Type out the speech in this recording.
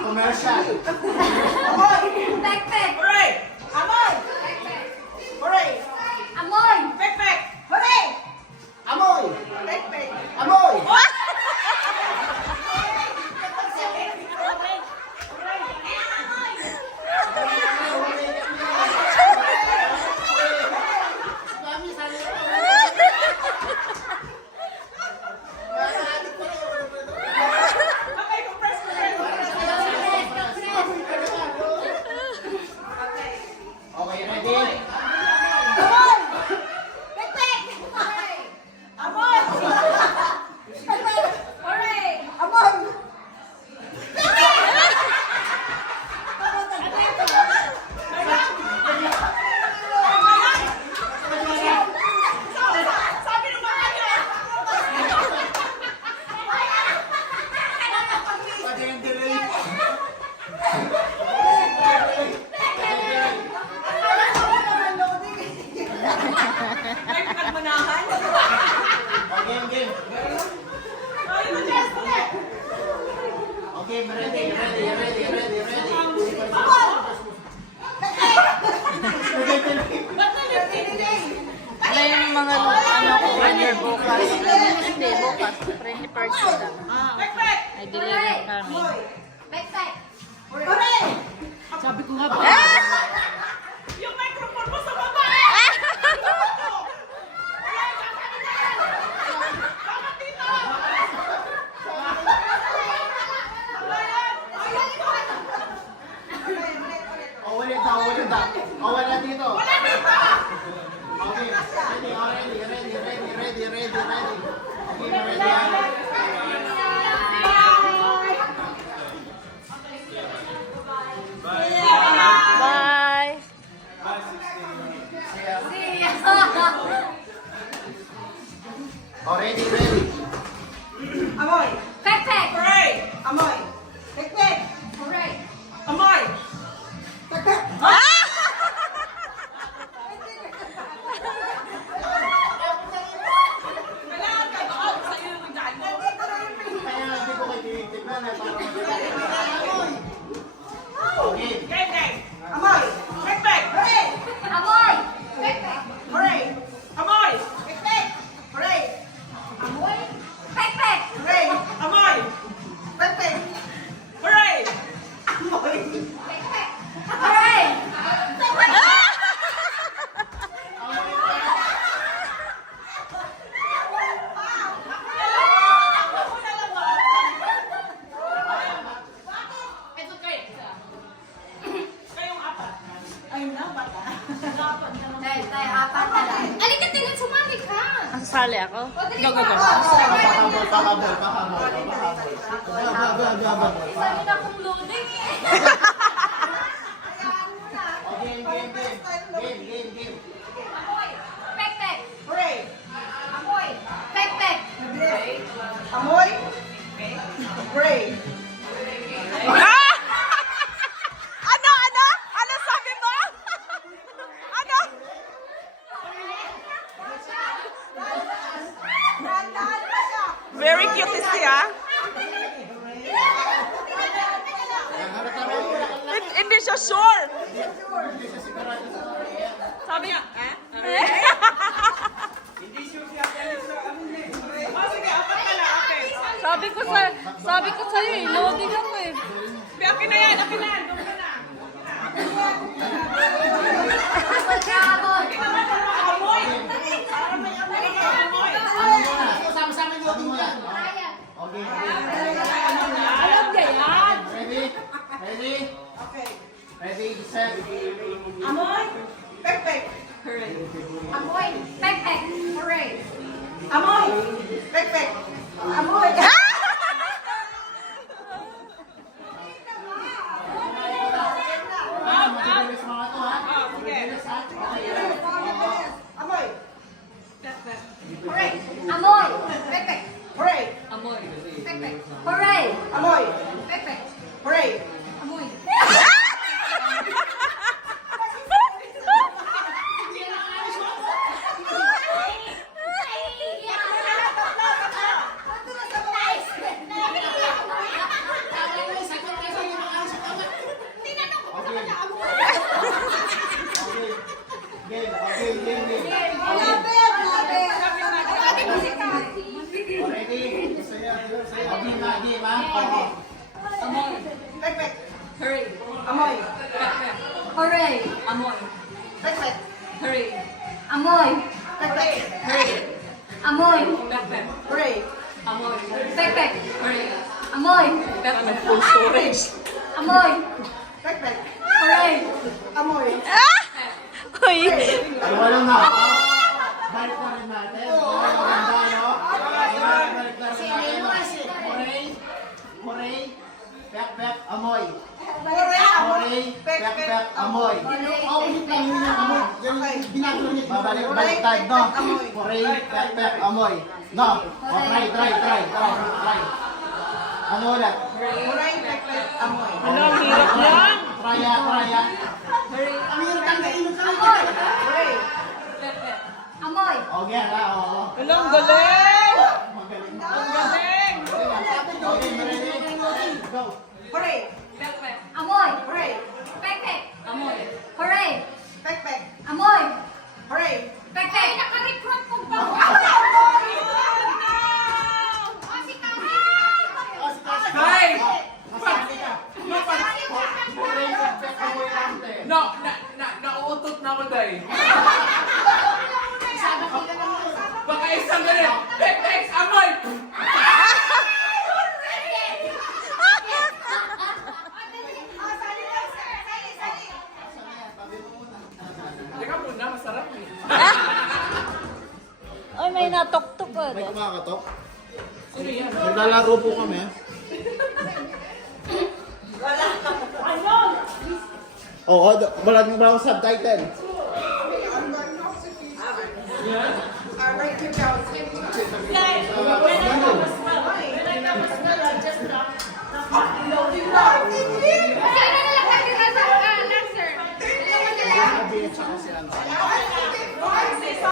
Commercial. Amoy! Pek-pek! Hooray! Amoy! Pek-pek! Hooray! Amoy! Pek-pek! Hooray! Amoy! Pek-pek! Amoy! Okay, compress, compress. Okay, ready? Amoy! Pek-pek! Amoy! Hooray! Amoy! Sabi ng mga kanya! Pati yung delay. May pinagmanahan? Okay, game. Ay, mag-test ulit! Okay, ready. Ba't nag-delay? Wala yung mga ano ko order bukas. Hindi, bukas. 20% lang. Pek-pek! Ay, deliver kami. Pek-pek! Hooray! Sabi ko nga ba? Yung microphone mo sa baba! Bakit dito? Ulit daw. Wala dito. Wala dito! Okay, ready. Okay, ready. Bye! Oh, ready. Amoy! Pek-pek! Hooray! Amoy! Pek-pek! Hooray! Amoy! Pek-pek! Kailangan ka doon sa iyo ng gago. Kaya hindi ko kayo tinitignan. Okay. Game, game! Amoy! Pek-pek! Hooray! Amoy! Pek-pek! Hooray! Amoy! Pek-pek! Hooray! Amoy! Pek-pek! Hooray! Amoy! Pek-pek! Hooray! Amoy! Pek-pek! Hooray! Kayong apat. Ayun na, bata. Tayo, apat na lang. Alika, tingin, sumali ka! Masasali ako? Go. Pahabol. Isa rin akong loading eh. Game. Amoy! Pek-pek! Hooray! Amoy! Pek-pek! Amoy! Hooray! Ano? Ano sabi mo? Ano? Very cute siya. Hindi siya sure. Sabi nga, Oh, sige, apat na lang, okay. sabi ko sa'yo eh, loading ako eh. Akin na yan, akin na yan. Doon ka na. Pagkabot! Amoy! Para may amoy. Sama-sama yung loading niya. Pek-pek. Amoy. Mabilis mga to, ha? Sige. Mabilis, ha? Okay. Amoy. Hooray! Amoy! Pek-pek! Hooray. Pek-pek! Hooray! Amoy. Pek-pek! Hooray. Amoy! Game, okay, game, game. Ready? Saya, saya. Game, ha? Game, ha? Okay. Pek-pek. Hooray! Amoy. Hooray! Amoy! Pek-pek. Hooray! Amoy! Pek-pek. Amoy! Hooray. Pek-pek! Amoy! Full storage. Amoy! Pek-pek. Hooray! Amoy. Uy! Dalawa lang na. Balik na rin natin. Maganda, no? Balik na rin natin. Hooray! Hooray! Pek-pek, amoy. Hooray. Amoy. Hooray! Pek-pek, Pek-pek. amoy. Oh, hindi pa yun yung amoy. Ginagawa niya. Babalik tayo, no? Hooray! Pek-pek, amoy. No? O, try. Ano ulit? Hooray. Pek-pek. Amoy. Ano, ang hirap yan. Try ya. Hooray. Amoy! Okay, ha? Oo. Ang galing. Magaling. Ang galing. Okay, ready? Go. Hooray. Amoy! Hooray. Pek-pek! Hooray! Pek-pek. Amoy! Hooray. Pek-pek! Naka-recruit ko ba? Hi! Masabi ka. Hooray! Pek-pek, amoy ante. Nauutot na ako dahil. Baka isang ganun. Pek-pek, amoy! Teka muna, masarap eh. Ay, may natok-tok ka. May kumakatok? Sino yan? Naglalaro po kami. Oo, wala nang subtitle. Yan.